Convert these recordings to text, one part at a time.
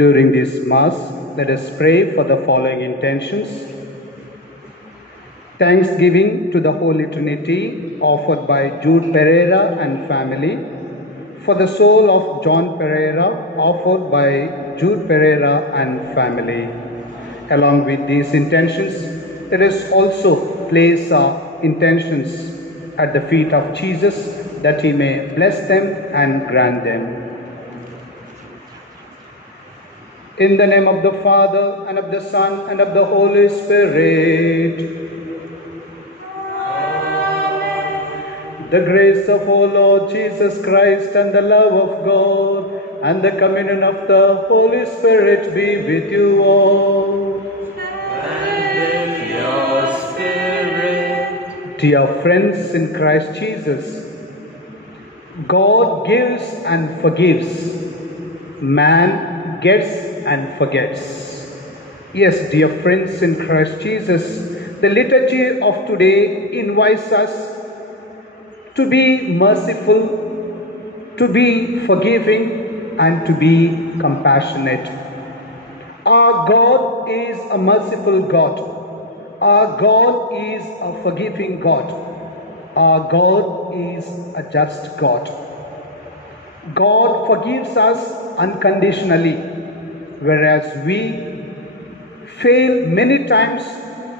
During this Mass, let us pray for the following intentions. Thanksgiving to the Holy Trinity offered by Jude Pereira and family. For the soul of John Pereira offered by Jude Pereira and family. Along with these intentions, let us also place our intentions at the feet of Jesus, that he may bless them and grant them. In the name of the Father, and of the Son, and of the Holy Spirit. Amen. The grace of our Lord Jesus Christ, and the love of God, and the communion of the Holy Spirit be with you all. And with your spirit. Dear friends in Christ Jesus, God gives and forgives. Man gets and forgets. Yes, dear friends in Christ Jesus, the liturgy of today invites us to be merciful, to be forgiving, and to be compassionate. Our God is a merciful God. Our God is a forgiving God. Our God is a just God. God forgives us unconditionally, whereas we fail many times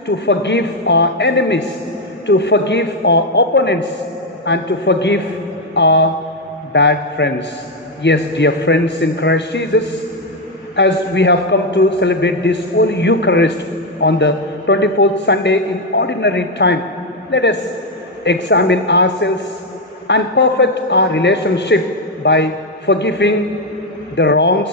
to forgive our enemies, to forgive our opponents, and to forgive our bad friends. Yes, dear friends in Christ Jesus, as we have come to celebrate this Holy Eucharist on the 24th Sunday in ordinary time, let us examine ourselves and perfect our relationship by forgiving the wrongs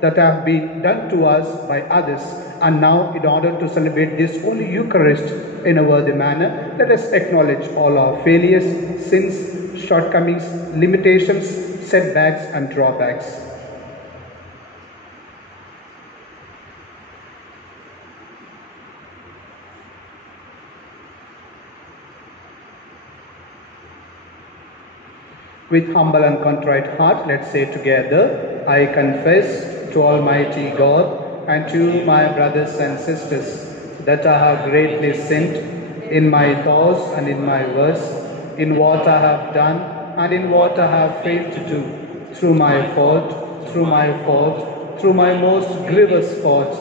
that have been done to us by others. And now, in order to celebrate this Holy Eucharist in a worthy manner, let us acknowledge all our failures, sins, shortcomings, limitations, setbacks and drawbacks. With humble and contrite heart, let's say together, I confess to Almighty God and to my brothers and sisters that I have greatly sinned in my thoughts and in my words, in what I have done and in what I have failed to do, through my fault, through my most grievous fault.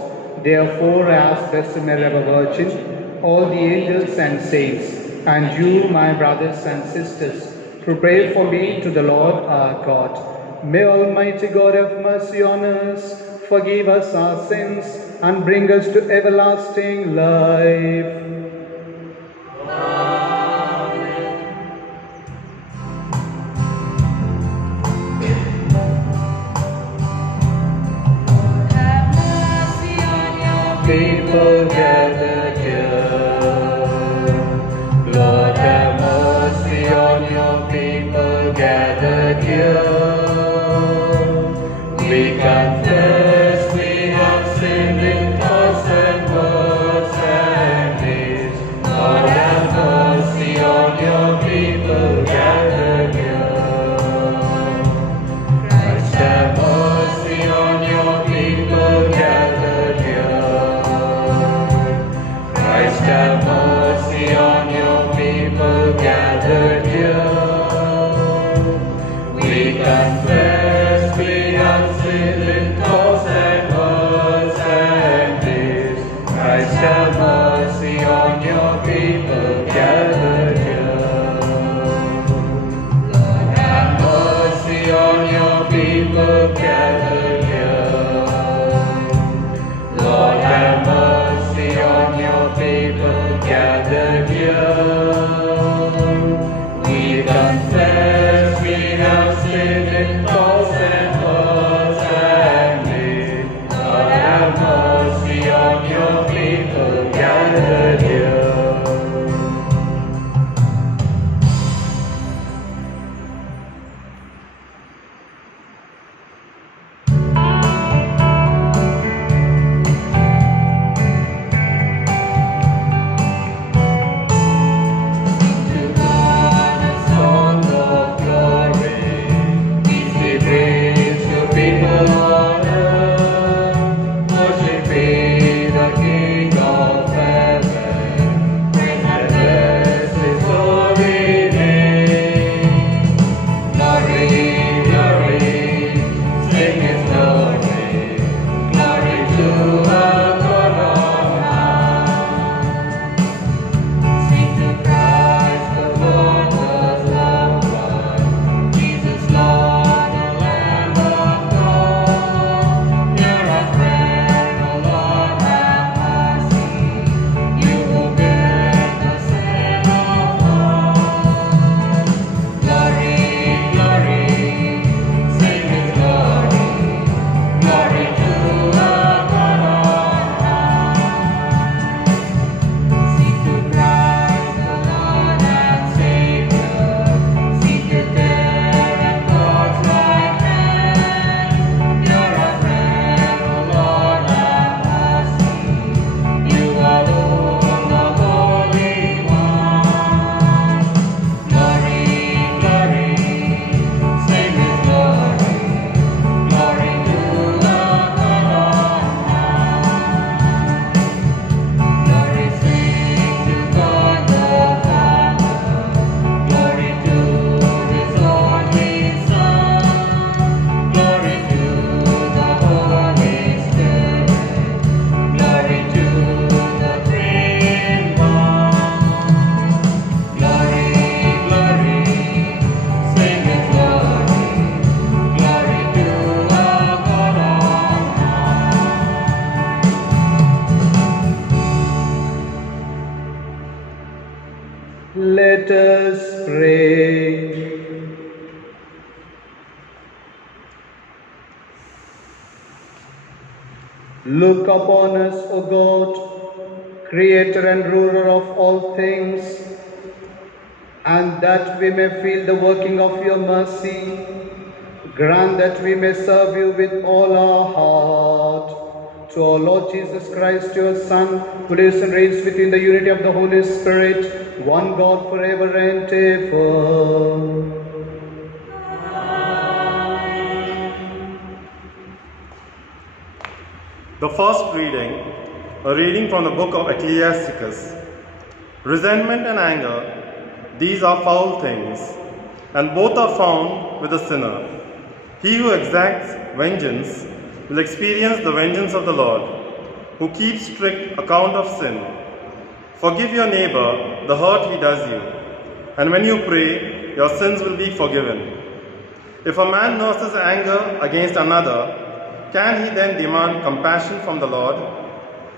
Therefore, I ask Blessed Mary, ever Virgin, all the angels and saints, and you, my brothers and sisters, to pray for me to the Lord our God. May Almighty God have mercy on us, forgive us our sins, and bring us to everlasting life. Have mercy on your people gathered here. Lord, have mercy on your people gathered here. We confess we have sinned in thoughts and words and deeds. Lord, have mercy on your people gathered here. Christ, have mercy on your people gathered here. Christ, have mercy on your people gathered here. We confess we have sinned in thoughts and words and deeds. Christ, have mercy on your people gathered here. Lord, have mercy on your people gathered here. Lord, have mercy on your people gathered here. We confess we have sinned in thoughts and words and deeds. Lord, have mercy on your people gathered here. Let us pray. Look upon us, O God, Creator and Ruler of all things, and that we may feel the working of your mercy, grant that we may serve you with all our heart. To our Lord Jesus Christ, your Son, who lives and reigns with you in the unity of the Holy Spirit, one God forever and ever. The first reading, a reading from the book of Ecclesiasticus. Resentment and anger, these are foul things, and both are found with the sinner. He who exacts vengeance will experience the vengeance of the Lord, who keeps strict account of sin. Forgive your neighbor the hurt he does you, and when you pray, your sins will be forgiven. If a man nurses anger against another, can he then demand compassion from the Lord,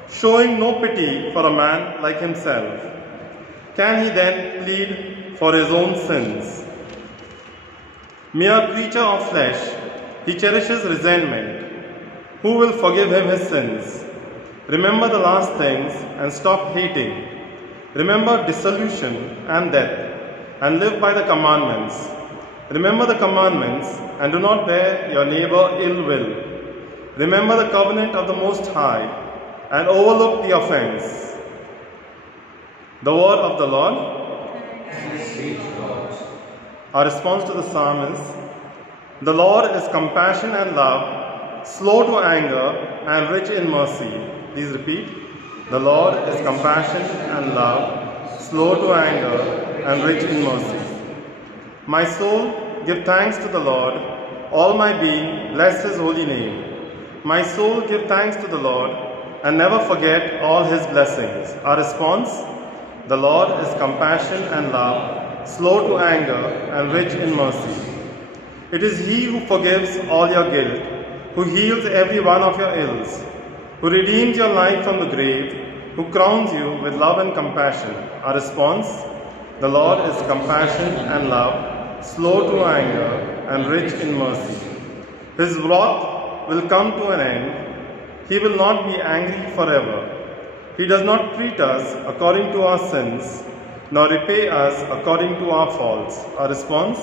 showing no pity for a man like himself? Can he then plead for his own sins? Mere creature of flesh, he cherishes resentment. Who will forgive him his sins? Remember the last things and stop hating. Remember dissolution and death, and live by the commandments. Remember the commandments and do not bear your neighbor ill will. Remember the covenant of the Most High and overlook the offense. The word of the Lord. Thanks be to God. Our response to the psalm is, the Lord is compassion and love, slow to anger and rich in mercy. Please repeat. The Lord is compassion and love, slow to anger and rich in mercy. My soul, give thanks to the Lord. All my being, bless his holy name. My soul, give thanks to the Lord, and never forget all his blessings. Our response, the Lord is compassion and love, slow to anger and rich in mercy. It is he who forgives all your guilt, who heals every one of your ills, who redeems your life from the grave, who crowns you with love and compassion. Our response, the Lord is compassion and love, slow to anger and rich in mercy. His wrath will come to an end. He will not be angry forever. He does not treat us according to our sins, nor repay us according to our faults. Our response,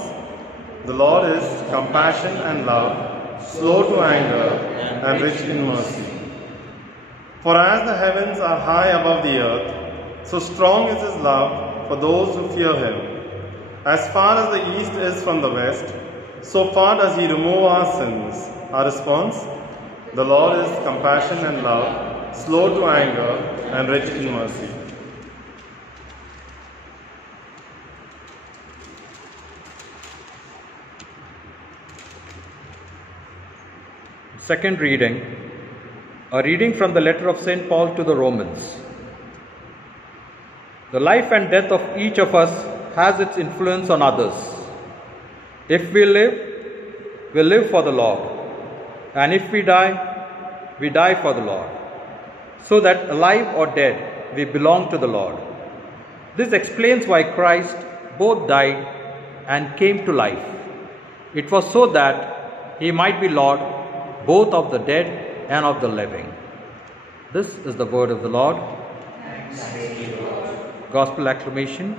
the Lord is compassion and love, slow to anger and rich in mercy. For as the heavens are high above the earth, so strong is his love for those who fear him. As far as the east is from the west, so far does he remove our sins. Our response, the Lord is compassion and love, slow to anger and rich in mercy. Second reading, a reading from the letter of St. Paul to the Romans. The life and death of each of us has its influence on others. If we live for the Lord. And if we die for the Lord. So that alive or dead, we belong to the Lord. This explains why Christ both died and came to life. It was so that he might be Lord both of the dead and of the living. This is the word of the Lord. Thanks be to God. Gospel acclamation.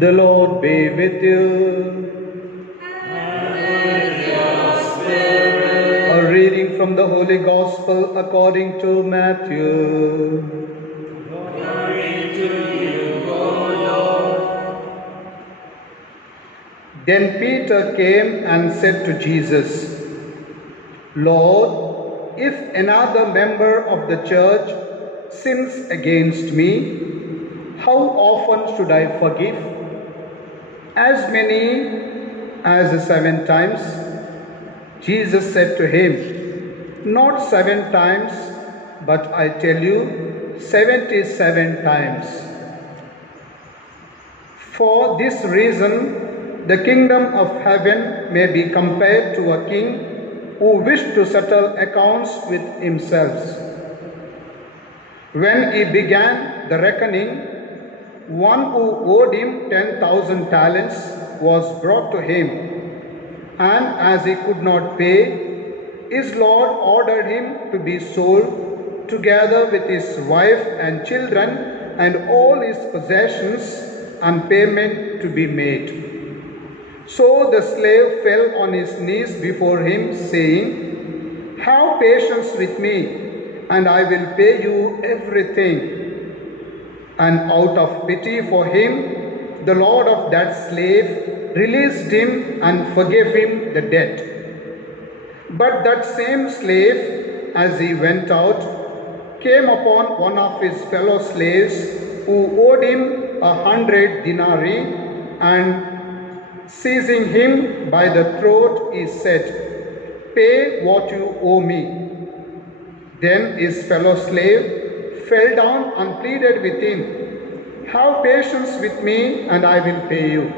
The Lord be with you. And with your spirit. from the Holy Gospel according to Matthew. Then Peter came and said to Jesus, Lord, if another member of the church sins against me, how often should I forgive? As many as 7 times? Jesus said to him, not 7 times, but I tell you, 77 times. For this reason, the kingdom of heaven may be compared to a king who wished to settle accounts with himself. When he began the reckoning, one who owed him 10,000 talents was brought to him, and as he could not pay, his Lord ordered him to be sold together with his wife and children and all his possessions, and payment to be made. So the slave fell on his knees before him, saying, have patience with me, and I will pay you everything. And out of pity for him, the Lord of that slave released him and forgave him the debt. But that same slave, as he went out, came upon one of his fellow slaves who owed him 100 denarii, and seizing him by the throat, he said, pay what you owe me. Then his fellow slave fell down and pleaded with him, have patience with me and I will pay you.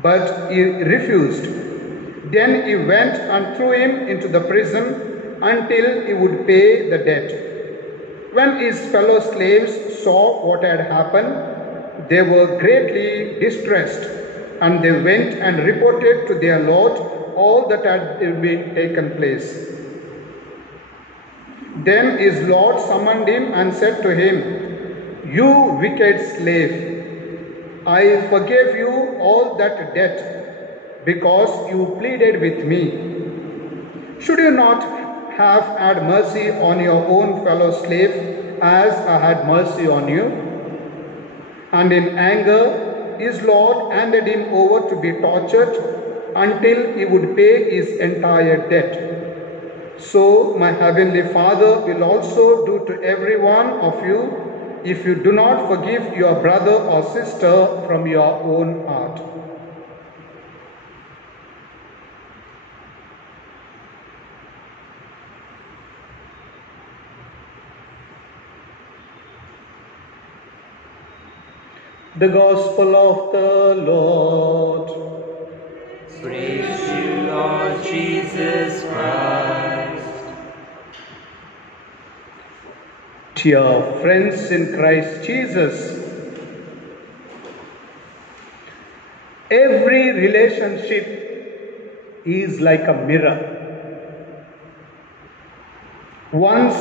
But he refused. Then he went and threw him into the prison until he would pay the debt. When his fellow slaves saw what had happened, they were greatly distressed, and they went and reported to their Lord all that had been taken place. Then his Lord summoned him and said to him, you wicked slave, I forgave you all that debt because you pleaded with me. Should you not have had mercy on your own fellow slave as I had mercy on you? And in anger, his Lord handed him over to be tortured until he would pay his entire debt. So my heavenly Father will also do to every one of you if you do not forgive your brother or sister from your own heart. The Gospel of the Lord. Praise you, Lord Jesus Christ. Dear friends in Christ Jesus, every relationship is like a mirror. Once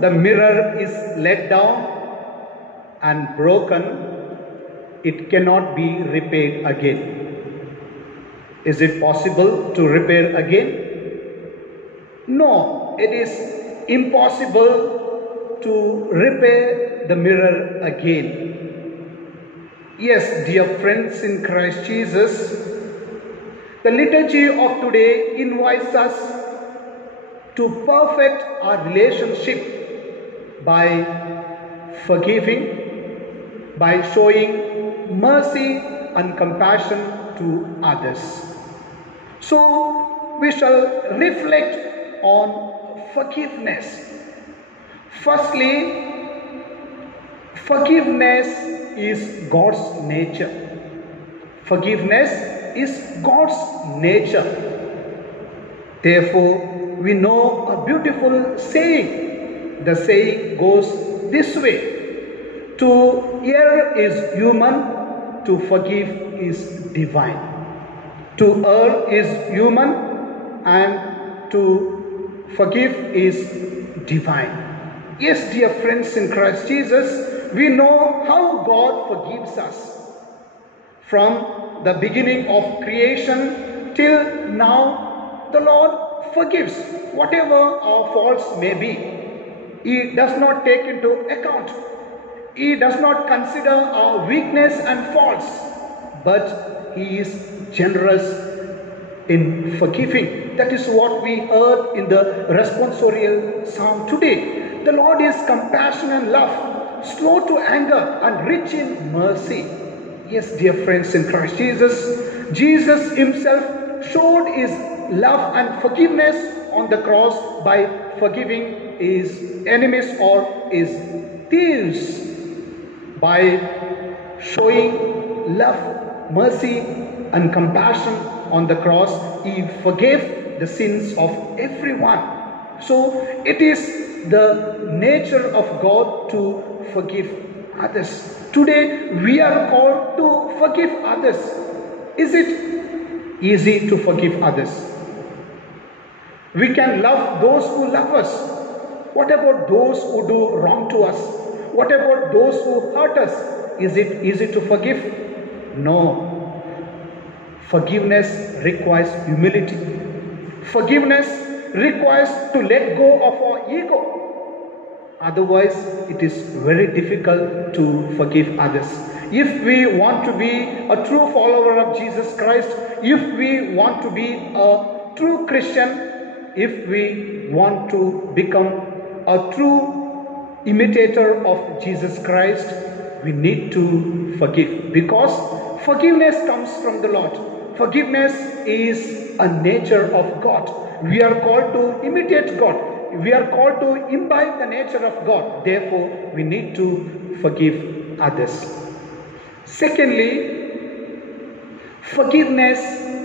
the mirror is let down and broken, it cannot be repaired again. Is it possible to repair again? No, it is impossible to repair the mirror again. Yes, dear friends in Christ Jesus, the liturgy of today invites us to perfect our relationship by forgiving, by showing mercy and compassion to others. So we shall reflect on forgiveness. Firstly, forgiveness is God's nature. Forgiveness is God's nature. Therefore, we know a beautiful saying. The saying goes this way: to err is human, to forgive is divine. To err is human, and to forgive is divine. Yes, dear friends in Christ Jesus, we know how God forgives us. From the beginning of creation till now, the Lord forgives whatever our faults may be. He does not take into account. He does not consider our weakness and faults, but He is generous in forgiving. That is what we heard in the responsorial psalm today. The Lord is compassion and love, slow to anger and rich in mercy. Yes, dear friends in Christ Jesus, Jesus Himself showed His love and forgiveness on the cross by forgiving His enemies or His thieves. By showing love, mercy and compassion on the cross, He forgave the sins of everyone. So it is the nature of God to forgive others. Today we are called to forgive others. Is it easy to forgive others? We can love those who love us. What about those who do wrong to us? What about those who hurt us? Is it easy to forgive? No. Forgiveness requires humility. Forgiveness requires to let go of our ego. Otherwise, it is very difficult to forgive others. If we want to be a true follower of Jesus Christ, if we want to be a true Christian, if we want to become a true imitator of Jesus Christ, we need to forgive, because forgiveness comes from the Lord. Forgiveness is a nature of God. We are called to imitate God. We are called to imbibe the nature of God. Therefore, we need to forgive others. Secondly, forgiveness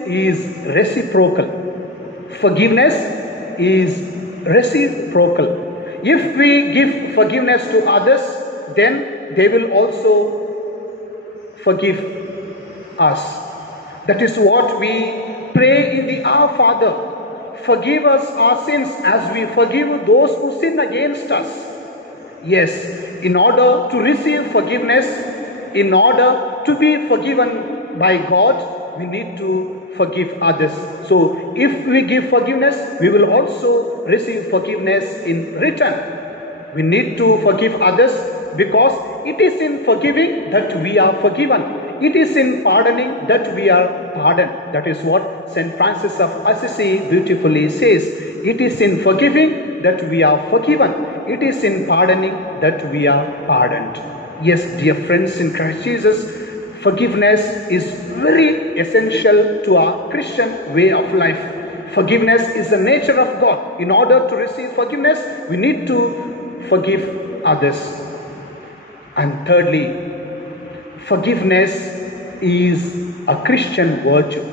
is reciprocal. Forgiveness is reciprocal. If we give forgiveness to others, then they will also forgive us. That is what we pray in the Our Father. Forgive us our sins as we forgive those who sin against us. Yes, in order to receive forgiveness, in order to be forgiven by God, we need to forgive others. So if we give forgiveness, we will also receive forgiveness in return. We need to forgive others because it is in forgiving that we are forgiven. It is in pardoning that we are pardoned. That is what St. Francis of Assisi beautifully says. It is in forgiving that we are forgiven. It is in pardoning that we are pardoned. Yes, dear friends in Christ Jesus, forgiveness is very essential to our Christian way of life. Forgiveness is the nature of God. In order to receive forgiveness, we need to forgive others. And thirdly, forgiveness is a Christian virtue.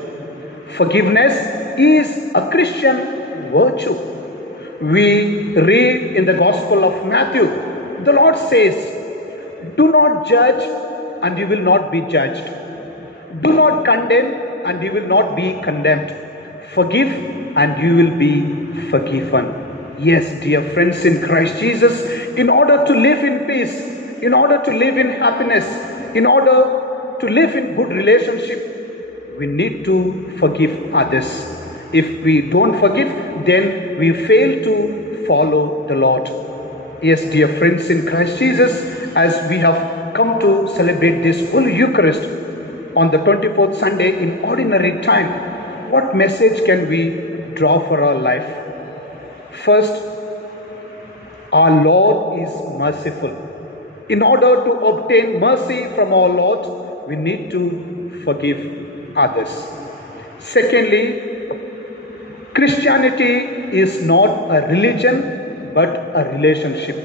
Forgiveness is a Christian virtue. We read in the Gospel of Matthew, the Lord says, "Do not judge and you will not be judged. Do not condemn and you will not be condemned. Forgive and you will be forgiven." Yes, dear friends in Christ Jesus, in order to live in peace, in order to live in happiness, in order to live in good relationship, we need to forgive others. If we don't forgive, then we fail to follow the Lord. Yes, dear friends in Christ Jesus, as we have come to celebrate this Holy Eucharist on the 24th Sunday in ordinary time, what message can we draw for our life? First, our Lord is merciful. In order to obtain mercy from our Lord, we need to forgive others. Secondly, Christianity is not a religion but a relationship.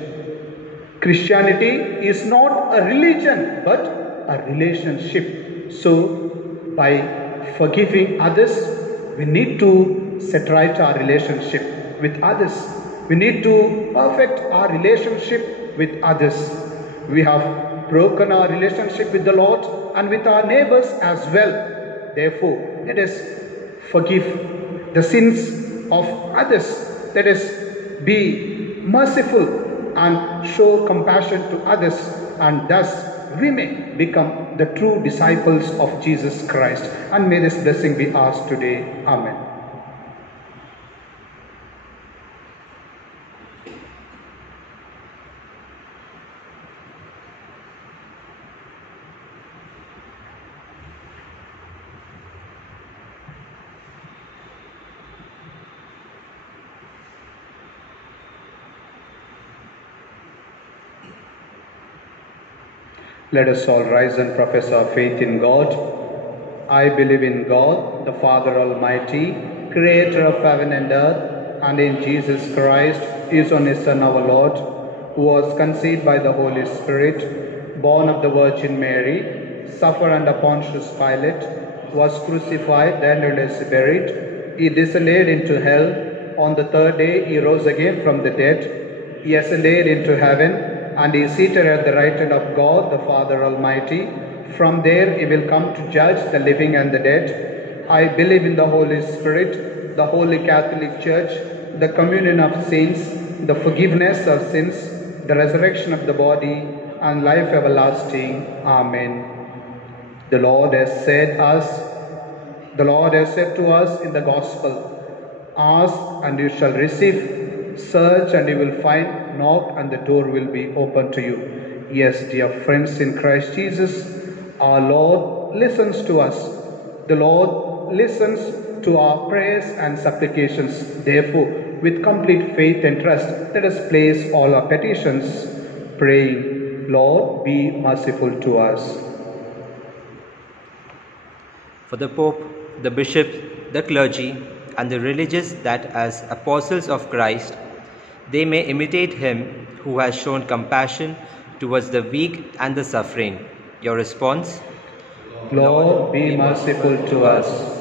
Christianity is not a religion but a relationship. So, by forgiving others, we need to set right our relationship with others. We need to perfect our relationship with others. We have broken our relationship with the Lord and with our neighbors as well. Therefore, let us forgive the sins of others. Let us be merciful and show compassion to others, and thus we may become the true disciples of Jesus Christ. And may this blessing be ours today. Amen. Let us all rise and profess our faith in God. I believe in God, the Father Almighty, creator of heaven and earth, and in Jesus Christ, his only Son, our Lord, who was conceived by the Holy Spirit, born of the Virgin Mary, suffered under Pontius Pilate, was crucified, then is buried. He descended into hell. On the third day he rose again from the dead. He ascended into heaven, and he is seated at the right hand of God, the Father Almighty. From there he will come to judge the living and the dead. I believe in the Holy Spirit, the Holy Catholic Church, the communion of saints, the forgiveness of sins, the resurrection of the body, and life everlasting. Amen. The Lord has said to us in the Gospel, ask and you shall receive, search and you will find, knock and the door will be opened to you. Yes, dear friends in Christ Jesus, our Lord listens to us. The Lord listens to our prayers and supplications. Therefore, with complete faith and trust, let us place all our petitions, praying, Lord, be merciful to us. For the Pope, the bishops, the clergy, and the religious, that as apostles of Christ, they may imitate him who has shown compassion towards the weak and the suffering. Your response? Lord, be merciful to us.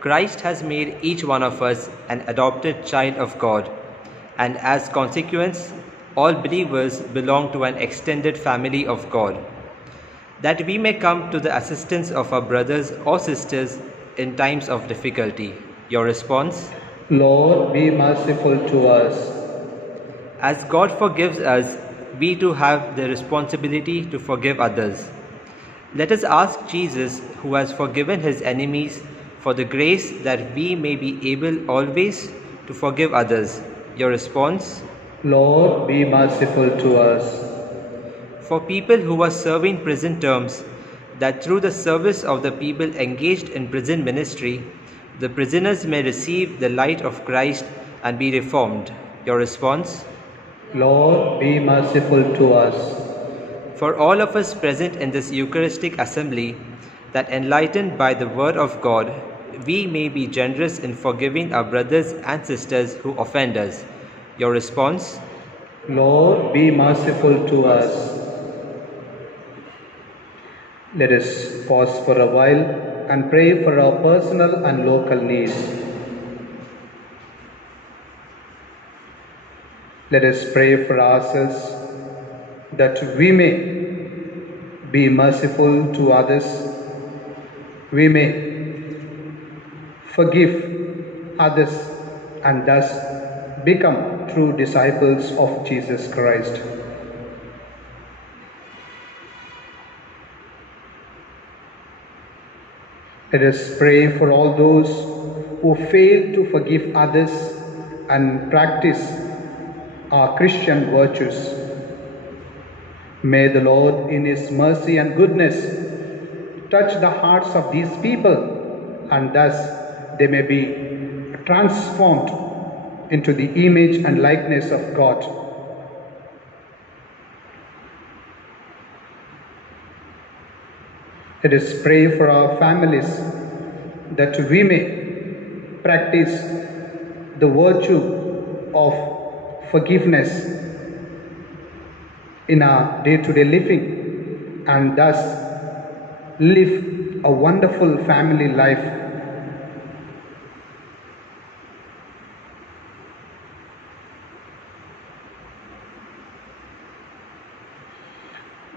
Christ has made each one of us an adopted child of God, and as consequence, all believers belong to an extended family of God. That we may come to the assistance of our brothers or sisters in times of difficulty. Your response? Lord, be merciful to us. As God forgives us, we too have the responsibility to forgive others. Let us ask Jesus, who has forgiven his enemies, for the grace that we may be able always to forgive others. Your response? Lord, be merciful to us. For people who are serving prison terms, that through the service of the people engaged in prison ministry, the prisoners may receive the light of Christ and be reformed. Your response? Lord, be merciful to us. For all of us present in this Eucharistic assembly, that enlightened by the Word of God, we may be generous in forgiving our brothers and sisters who offend us. Your response? Lord, be merciful to us. Let us pause for a while and pray for our personal and local needs. Let us pray for ourselves that we may be merciful to others. We may forgive others and thus become true disciples of Jesus Christ. Let us pray for all those who fail to forgive others and practice our Christian virtues. May the Lord in his mercy and goodness touch the hearts of these people, and thus they may be transformed into the image and likeness of God. Let us pray for our families that we may practice the virtue of forgiveness in our day-to-day living and thus live a wonderful family life.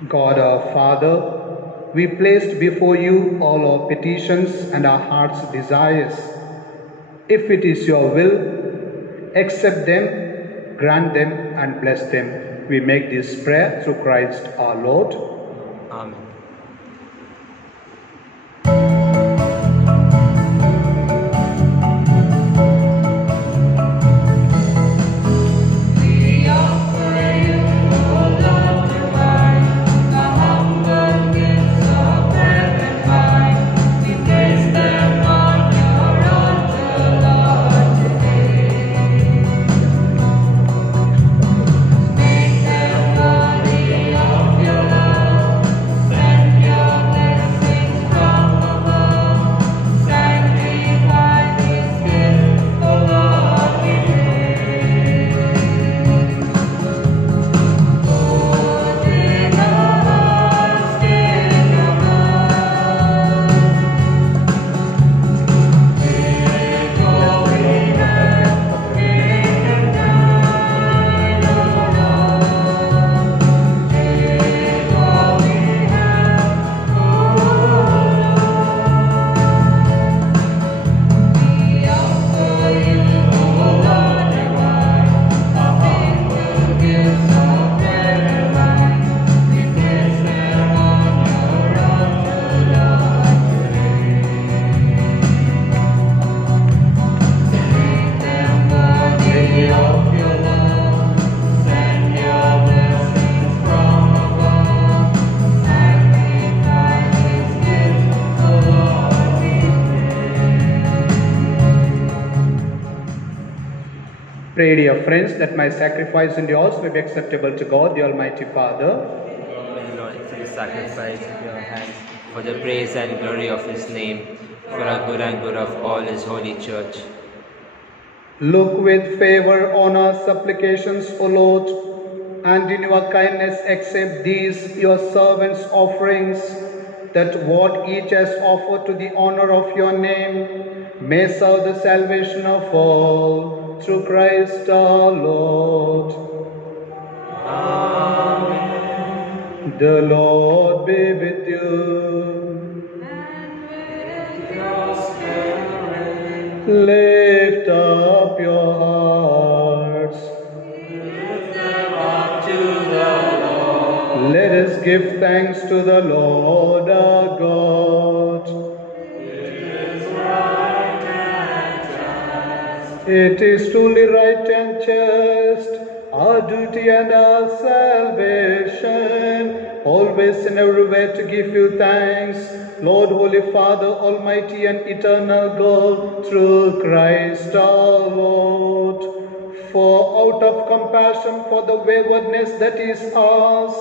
God our Father, we placed before you all our petitions and our heart's desires. If it is your will, accept them, grant them, and bless them. We make this prayer through Christ our Lord. Amen. Pray, dear friends, that my sacrifice and yours may be acceptable to God, the Almighty Father. May the Lord accept the sacrifice of your hands for the praise and glory of His name, for our good and good of all His holy church. Look with favor on our supplications, O Lord, and in your kindness accept these your servants' offerings, that what each has offered to the honor of your name may serve the salvation of all, through Christ our Lord. Amen. The Lord be with you. And with your spirit. Lift up your hearts. Lift them up to the Lord. Let us give thanks to the Lord our God. It is right and just. It is truly right and just, our duty and our salvation, always and everywhere to give you thanks, Lord, Holy Father, Almighty and eternal God, through Christ our Lord. For out of compassion for the waywardness that is ours,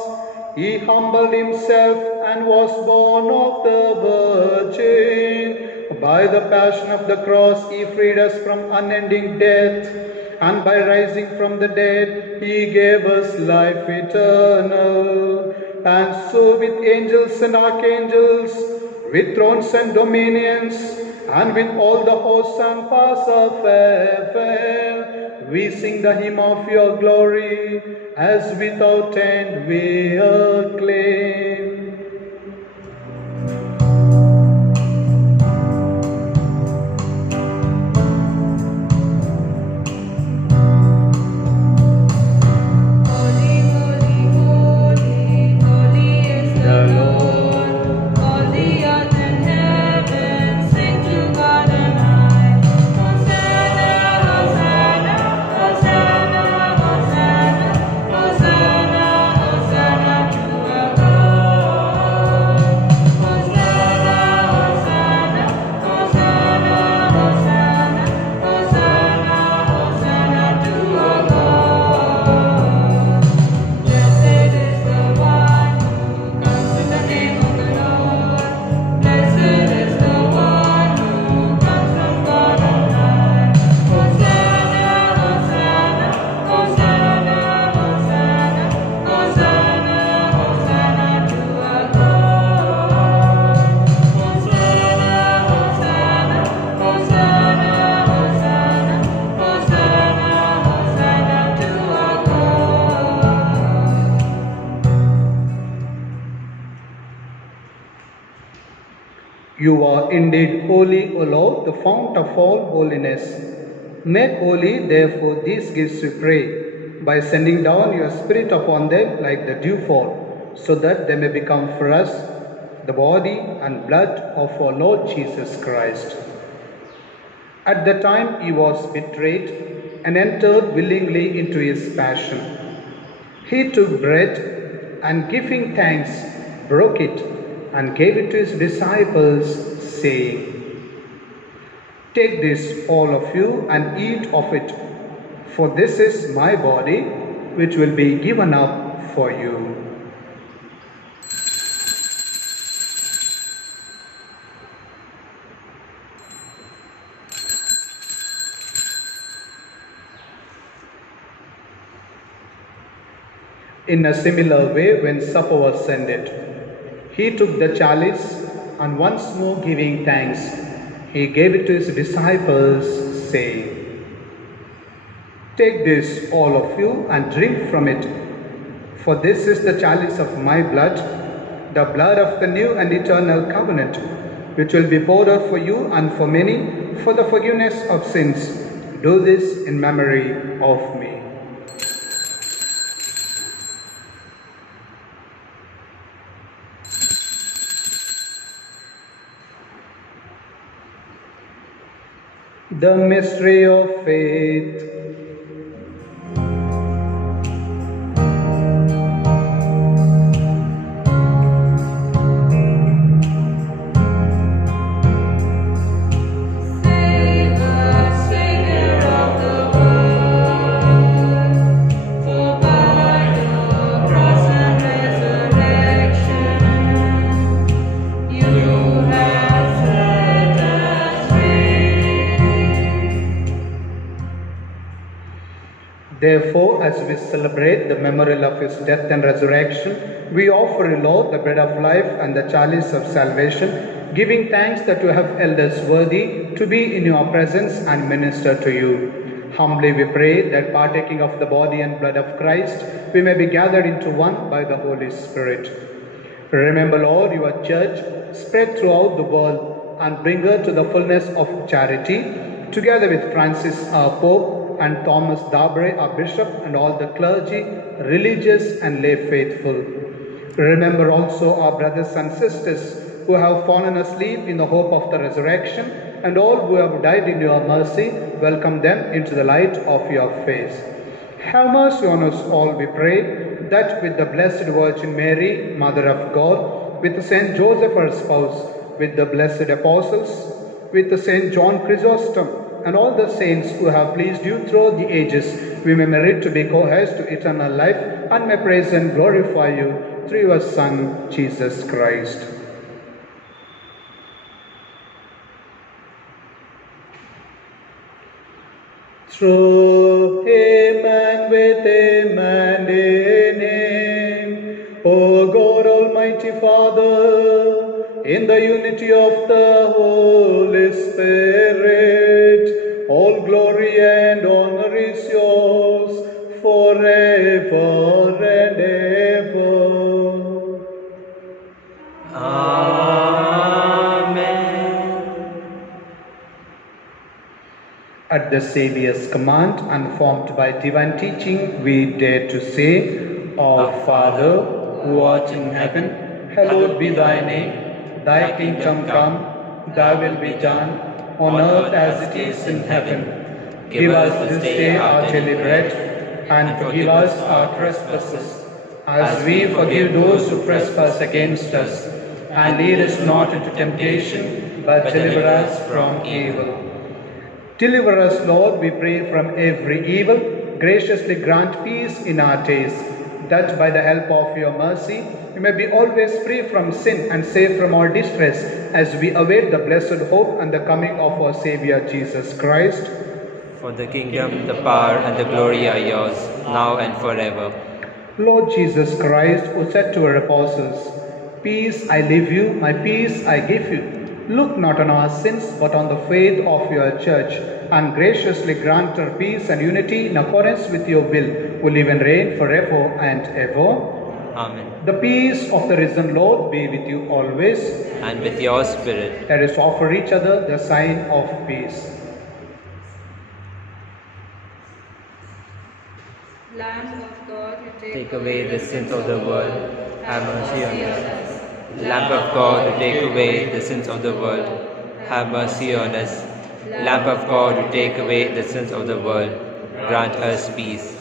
He humbled Himself and was born of the Virgin. By the passion of the cross, He freed us from unending death, and by rising from the dead, He gave us life eternal. And so with angels and archangels, with thrones and dominions, and with all the hosts and powers of heaven, we sing the hymn of your glory, as without end we acclaim. You are indeed holy, O Lord, the fount of all holiness. Make holy, therefore, these gifts, we pray, by sending down your Spirit upon them like the dewfall, so that they may become for us the body and blood of our Lord Jesus Christ. At the time He was betrayed and entered willingly into His passion, He took bread and, giving thanks, broke it and gave it to His disciples, saying, "Take this, all of you, and eat of it, for this is my body, which will be given up for you." In a similar way, when supper was ended, He took the chalice, and once more giving thanks, He gave it to His disciples, saying, "Take this, all of you, and drink from it, for this is the chalice of my blood, the blood of the new and eternal covenant, which will be poured out for you and for many for the forgiveness of sins. Do this in memory of me." The mystery of faith. Save us, Savior of the world. Therefore, as we celebrate the memorial of his death and resurrection, we offer you, Lord, the bread of life and the chalice of salvation, giving thanks that you have held us worthy to be in your presence and minister to you. Humbly we pray that partaking of the body and blood of Christ, we may be gathered into one by the Holy Spirit. Remember, Lord, your church spread throughout the world and bring her to the fullness of charity, together with Francis, our Pope, and Thomas Dabre, our Bishop, and all the clergy, religious and lay faithful. Remember also our brothers and sisters who have fallen asleep in the hope of the resurrection, and all who have died in your mercy. Welcome them into the light of your face. Have mercy on us all, we pray, that with the Blessed Virgin Mary, Mother of God, with Saint Joseph, her spouse, with the blessed apostles, with Saint John Chrysostom, and all the saints who have pleased you throughout the ages, we may merit to be co-heirs to eternal life, and may praise and glorify you through your Son, Jesus Christ. Through him and with him and in him, O God, Almighty Father, in the unity of the Holy Spirit, all glory and honor is yours forever and ever. At the Saviour's command, and formed by divine teaching, we dare to say, Our Father, who art in heaven, hallowed be thy name. Thy kingdom come, thy will be done, on earth as it is in heaven. Give us this day our daily bread, and forgive us our trespasses, as we forgive those who trespass against us. And lead us not into temptation, but deliver us from evil. Deliver us, Lord, we pray, from every evil. Graciously grant peace in our days, that by the help of your mercy, we may be always free from sin and safe from all distress, as we await the blessed hope and the coming of our Saviour Jesus Christ. For the kingdom, the power, and the glory are yours, now and forever. Lord Jesus Christ, who said to your apostles, Peace I leave you, my peace I give you. Look not on our sins, but on the faith of your church, and graciously grant her peace and unity in accordance with your will, who live and reign forever and ever. Amen. The peace of the risen Lord be with you always. And with your spirit. Let us offer each other the sign of peace. Lamb of God, who Take away the sins of the world, have mercy on us. Lamb of God, who take away the sins of the world, have mercy on us. Lamb of God, who take away the sins of the world, grant us peace.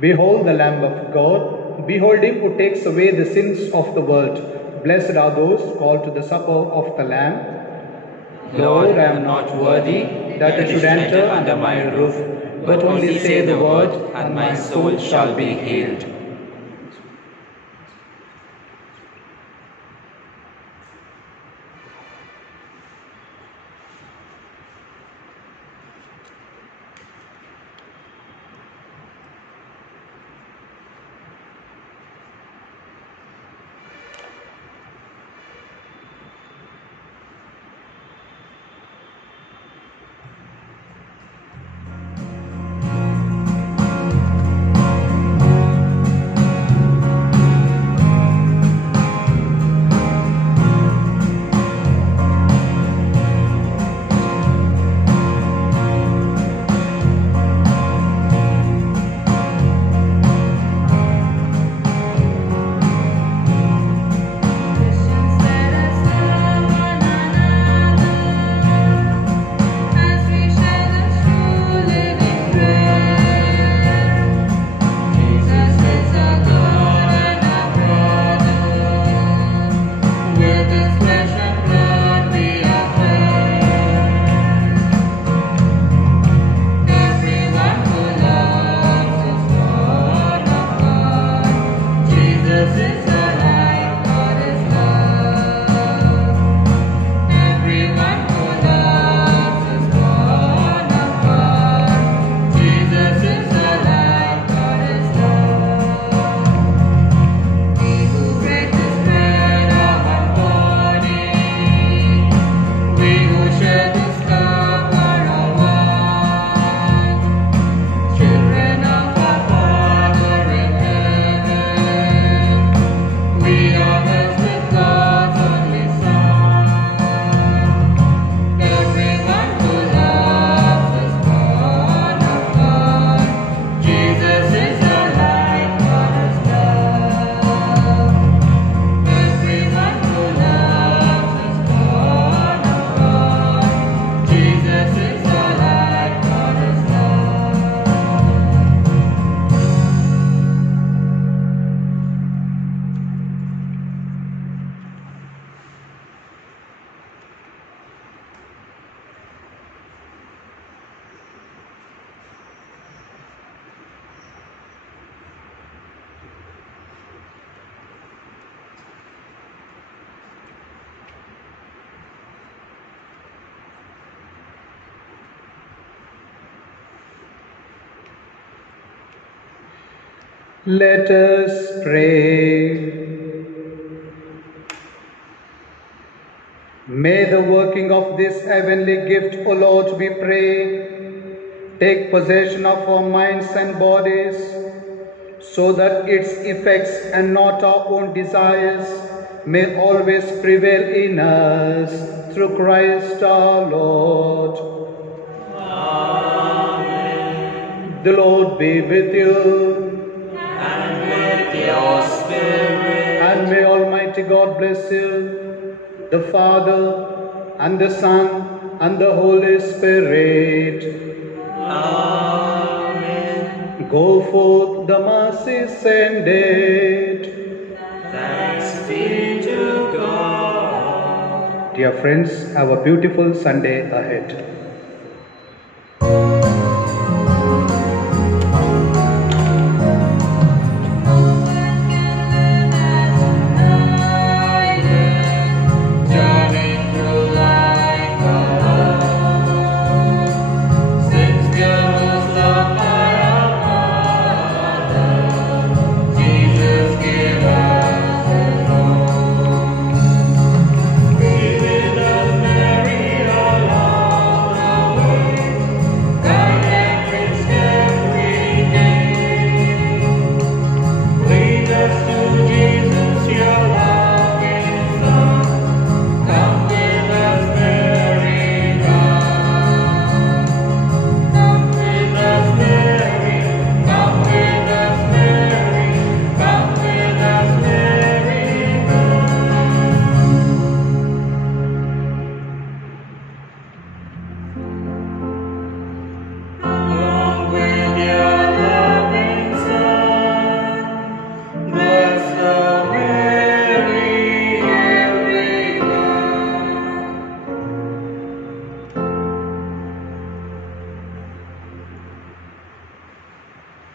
Behold the Lamb of God. Behold him who takes away the sins of the world. Blessed are those called to the supper of the Lamb. Lord, I am not worthy that I should enter under my roof, but only say the word, and my soul shall be healed. Let us pray. May the working of this heavenly gift, O Lord, we pray, take possession of our minds and bodies, so that its effects and not our own desires may always prevail in us, through Christ our Lord. Amen. The Lord be with you. And with your spirit. And may Almighty God bless you, the Father, and the Son, and the Holy Spirit. Amen. Go forth, the mercy sended. Thanks be to God. Dear friends, have a beautiful Sunday ahead.